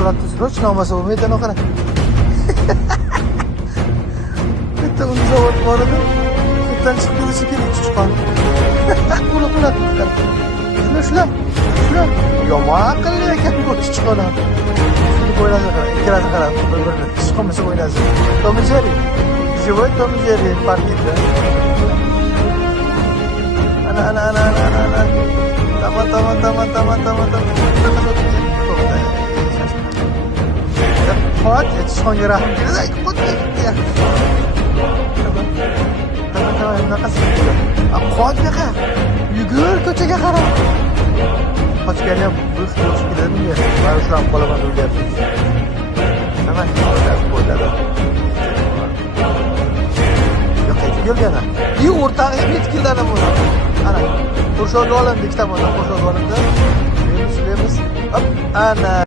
qilyapti. Sroch nomasa bo'lmaydi, ana qara. Bitta un zavod bor edi. Ketdan chiqib ketishi kerak chiqqan. Uni qilyapti. Shular. Yomon aqlli ekan bu chiqqanlar. Shuni o'ylasa qara, ikkalasi qarab, bir-birini chiqmasa o'ylasa. Tom and Jerry. Живой Том и Джерри партийda. Ana. Tamam. Qot, yetishqonga rahim keladi. Qot. Tamam, naqasi. Qot yo'qa. Yugur ko'chaga qarab. Qochgani ham bu ixtiyosh keladimi? Men ushlab qolaman o'ylayapti. Nima bo'ladi? Yo'lgana. O'rtag'iga yetkiladi buni. Ana, qo'shog'i olindi, ikkita tomondan qo'shog'i olindi. Beramiz. Hop, ana.